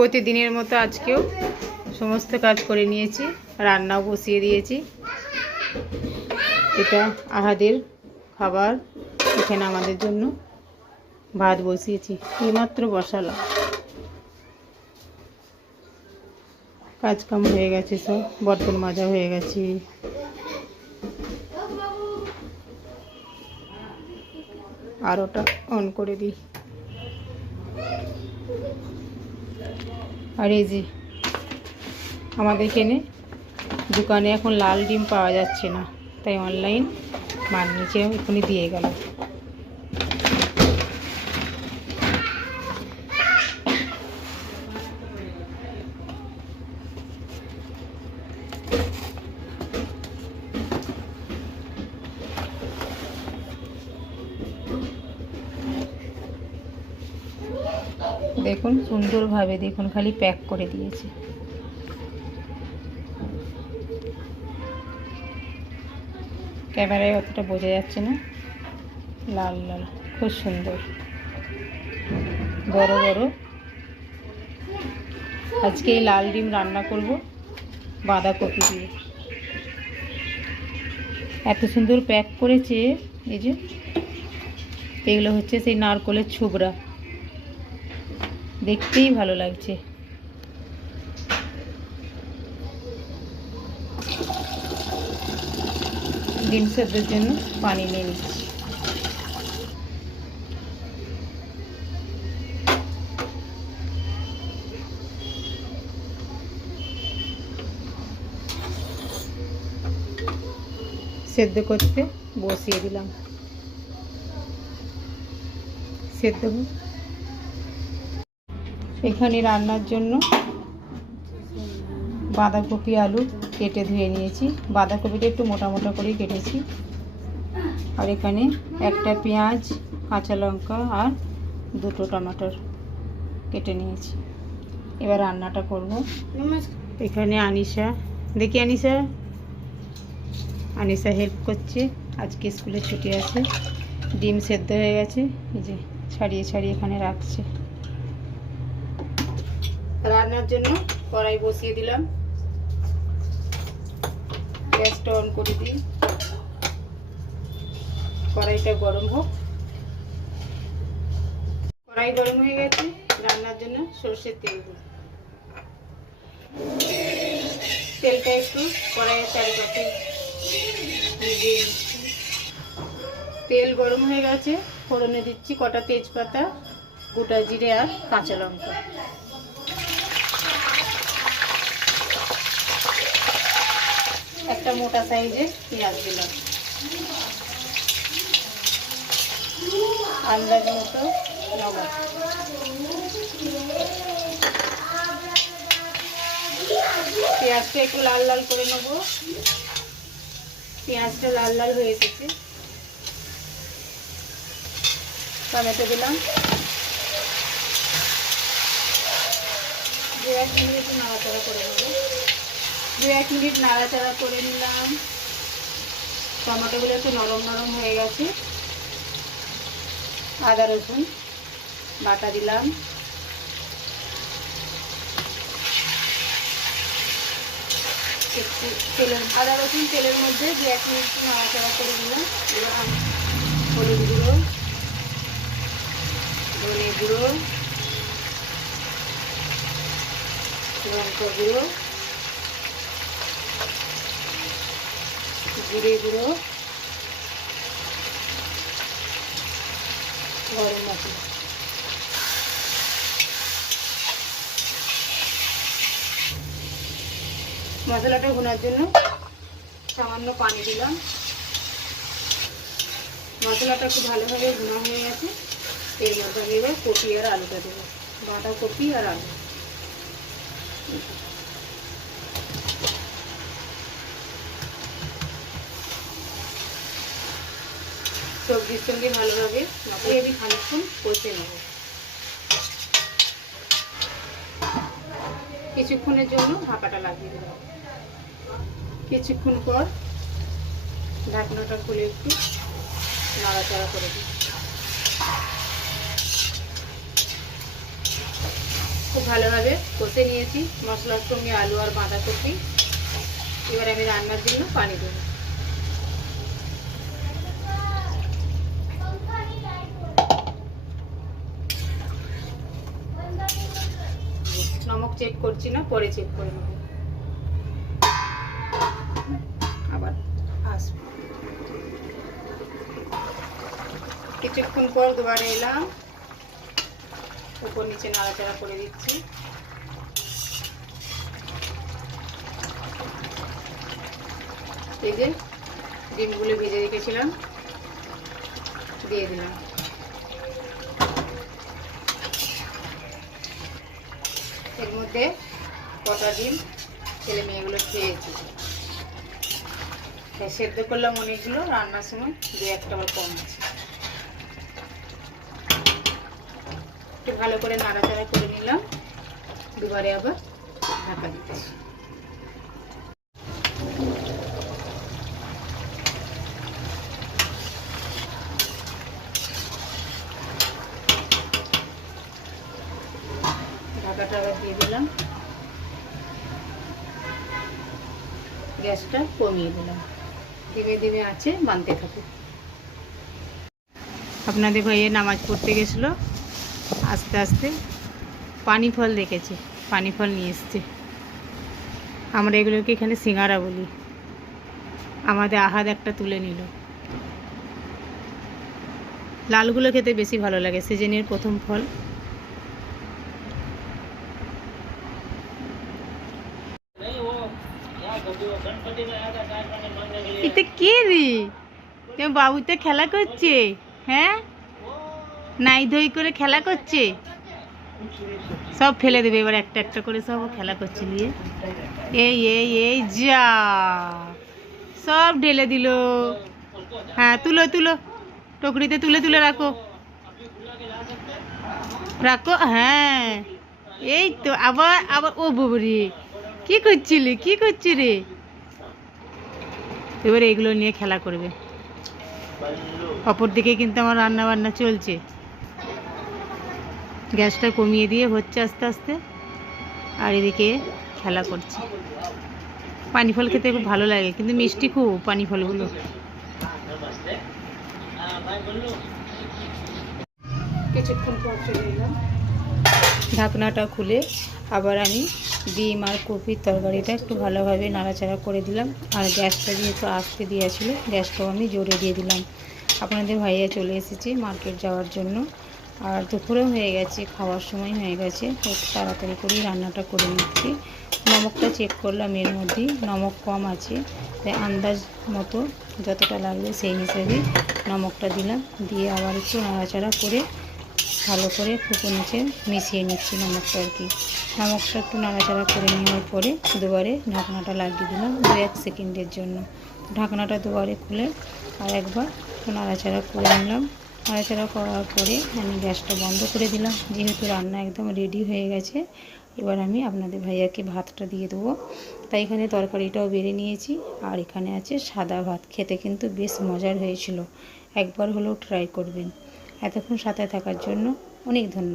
প্রতিদিনের মতো আজকেও সমস্ত কাজ করে নিয়েছি, রান্নাও বসিয়ে দিয়েছি। এটা আহাদের খাবার, এখানে আমাদের জন্য ভাত বসিয়েছি, এইমাত্র বসালাম। কাজকাম হয়ে গেছে সব, বর্তন মাজা হয়ে গেছে। আর ওটা অন করে দিই। আর এই যে আমাদের এখানে দোকানে এখন লাল ডিম পাওয়া যাচ্ছে না, তাই অনলাইন নিচে এখনই দিয়ে গেল দেখুন, সুন্দরভাবে দেখুন, খালি প্যাক করে দিয়েছে। ক্যামেরায় অতটা বোঝা যাচ্ছে না। লাল লাল, খুব সুন্দর। বড় বড়। আজকে এই লাল ডিম রান্না করব বাঁধাকপি দিয়ে। এত সুন্দর প্যাক করেছে, এই যে, এগুলো হচ্ছে সেই নারকলের ছুবড়া। দেখতেই ভালো লাগছে। ডিম সেদ্ধের জন্য পানি নিয়ে নিচ্ছি। সেদ্ধ করতে বসিয়ে দিলাম। সেদ্ধ। এখানে রান্নার জন্য বাঁধাকপি, আলু কেটে ধুয়ে নিয়েছি। বাঁধাকপিটা একটু মোটা মোটা করেই কেটেছি। আর এখানে একটা পেঁয়াজ, কাঁচা লঙ্কা আর দুটো টমেটোর কেটে নিয়েছি। এবার রান্নাটা করব। এখানে আনিশা, দেখি আনিশা? আনিশা হেল্প করছে। আজকে স্কুলে ছুটি আছে। ডিম সেদ্ধ হয়ে গেছে। এই যে, ছাড়িয়ে ছাড়িয়ে এখানে রাখছে। রান্নার জন্য কড়াই বসিয়ে দিলাম। গ্যাসটা অন করে দিই। কড়াইটা গরম হোক। কড়াই গরম হয়ে গেছে, রান্নার জন্য সর্ষের তেল দিই। তেলটা একটু কড়াইয়ের চারিপাশে তেল গরম হয়ে গেছে, ফোড়নে দিচ্ছি কটা তেজপাতা, গোটা জিরে আর কাঁচা লঙ্কা। একটা মোটা সাইজের পেঁয়াজ দিলাম। আন্দাজ মতো পেঁয়াজটা একটু লাল লাল করে নেব। পেঁয়াজটা লাল লাল হয়ে এসেছে টমেটো দিলাম। দু এক একটু নাড়াচাড়া করে নেব। দু এক মিনিট নাড়াচাড়া করে নিলাম। টমেটোগুলো একটু নরম নরম হয়ে গেছে। আদা, রসুন বাটা দিলাম। তেলের আদা, রসুন তেলের মধ্যে দু এক মিনিট নাড়াচাড়া করে নিলাম। এবার হলুদ গুঁড়ো, ধনে গুঁড়ো, লঙ্কা গুঁড়ো জিরে গুঁড়ো, গরম মশলা। মশলাটা ভুনার জন্য সামান্য পানি দিলাম। মশলাটা খুব ভালোভাবে ভুনা হয়ে গেছে। এর মধ্যে আমি এবার কপি আর আলুটা দেবো। বাঁধাকপি আর আলু। সবজির সঙ্গে ভালোভাবে মাখিয়ে আমি খানিক্ষণ কষে নেব। কিছুক্ষণের জন্য ঢাকাটা লাগিয়ে দেবো। কিছুক্ষণ পর ঢাকনাটা খুলে একটু নাড়াচাড়া করে দিই খুব ভালোভাবে কষে নিয়েছি। মশলার সঙ্গে আলু আর বাঁধাকপি। এবার আমি রান্নার জন্য পানি দেবো। নমক চেক করছি না, পরে চেক করে নেব। আবার আসব। কিছুক্ষণ পর দুবার এলাম। উপর নিচে নাড়াচাড়া করে দিচ্ছি। এই যে ডিমগুলো ভেজে রেখেছিলাম, দিয়ে দিলাম। এর মধ্যে কটা ডিম ছেলে মেয়েগুলো খেয়েছি। তাই সেদ্ধ করলাম অনেকগুলো, রান্নার সময় দু একটা আবার কম আছে। একটু ভালো করে নাড়াচাড়া করে নিলাম, দুবারে আবার ঢাকা দিতেছি ঢাকাটা আবার দিয়ে দিলাম গ্যাসটা কমিয়ে দিলাম। ধীমে ধীমে আছে, বানতে থাকে আপনাদের ভাইয়ে নামাজ পড়তে গেছিল, আস্তে আস্তে পানি ফল দেখেছে, পানি ফল নিয়ে এসছে। আমরা এগুলোকে এখানে সিঙ্গারা বলি। আমাদের আহাদ একটা তুলে নিল। লালগুলো খেতে বেশি ভালো লাগে, সিজনের প্রথম ফল। এটা কে রে? তোমার বাবুতে খেলা করছে হ্যাঁ? নাই ধই করে খেলা করছে। সব ফেলে দেবে, এবার একটা একটা করে সব খেলা করছে নিয়ে। এই এই এই, যা। সব ঢেলে দিল। হ্যাঁ তুলো তুলো। টকরিতে তুলে তুলে রাখো। রাখো হ্যাঁ। এই তো, আবার আবার, ও ববরি। কি করছিলি? কি রে এবারে এগুলো নিয়ে খেলা করবে। অপর দিকে কিন্তু আমার রান্না বান্না চলছে। গ্যাসটা কমিয়ে দিয়ে হচ্ছে আস্তে আস্তে। আর এদিকে খেলা করছে। পানি ফল খেতে খুব ভালো লাগে, কিন্তু মিষ্টি খুব পানি ফলগুলো কিছুক্ষণ পর চলে এলাম। ঢাকনাটা খুলে আবার আমি ডিম আর কপির তরকারিটা একটু ভালোভাবে নাড়াচাড়া করে দিলাম। আর গ্যাসটা যেহেতু আসতে দিয়েছিল, গ্যাসটাও আমি জোরে দিয়ে দিলাম। আপনাদের ভাইয়া চলে এসেছে মার্কেট যাওয়ার জন্য। আর দুপুরেও হয়ে গেছে, খাওয়ার সময় হয়ে গেছে। তো তাড়াতাড়ি করেই রান্নাটা করে নিচ্ছি। নমকটা চেক করলাম, এর মধ্যেই নমক কম আছে। তাই আন্দাজ মতো যতটা লাগবে সেই হিসেবেই নমকটা দিলাম। দিয়ে আবার একটু নাড়াচাড়া করে ভালো করে ফুটো নিচে মিশিয়ে নিচ্ছি নমকটা আর কি। নমকটা একটু নাড়াচাড়া করে নেওয়ার পরে দুবারে ঢাকনাটা লাগিয়ে দিলাম দু এক সেকেন্ডের জন্য। ঢাকনাটা দুবারে খুলে আর একবার নাড়াচাড়া করে নিলাম। নাড়াচাড়া করার পরে আমি গ্যাসটা বন্ধ করে দিলাম। যেহেতু রান্না একদম রেডি হয়ে গেছে, এবার আমি আপনাদের ভাইয়াকে ভাতটা দিয়ে দেবো। তাই এখানে তরকারিটাও বেড়ে নিয়েছি আর এখানে আছে সাদা ভাত। খেতে কিন্তু বেশ মজার হয়েছিল। একবার হলেও ট্রাই করবেন। এতক্ষণ সাথে থাকার জন্য অনেক ধন্যবাদ।